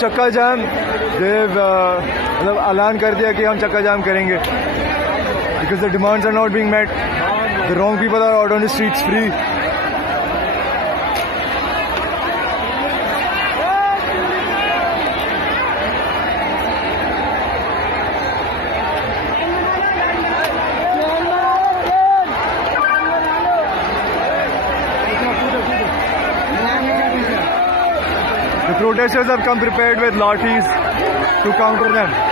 चक्का जाम मतलब ऐलान कर दिया कि हम चक्का जाम करेंगे because the demands are not being met. The wrong people are out on the streets free. The protesters have come prepared with lathis to counter them.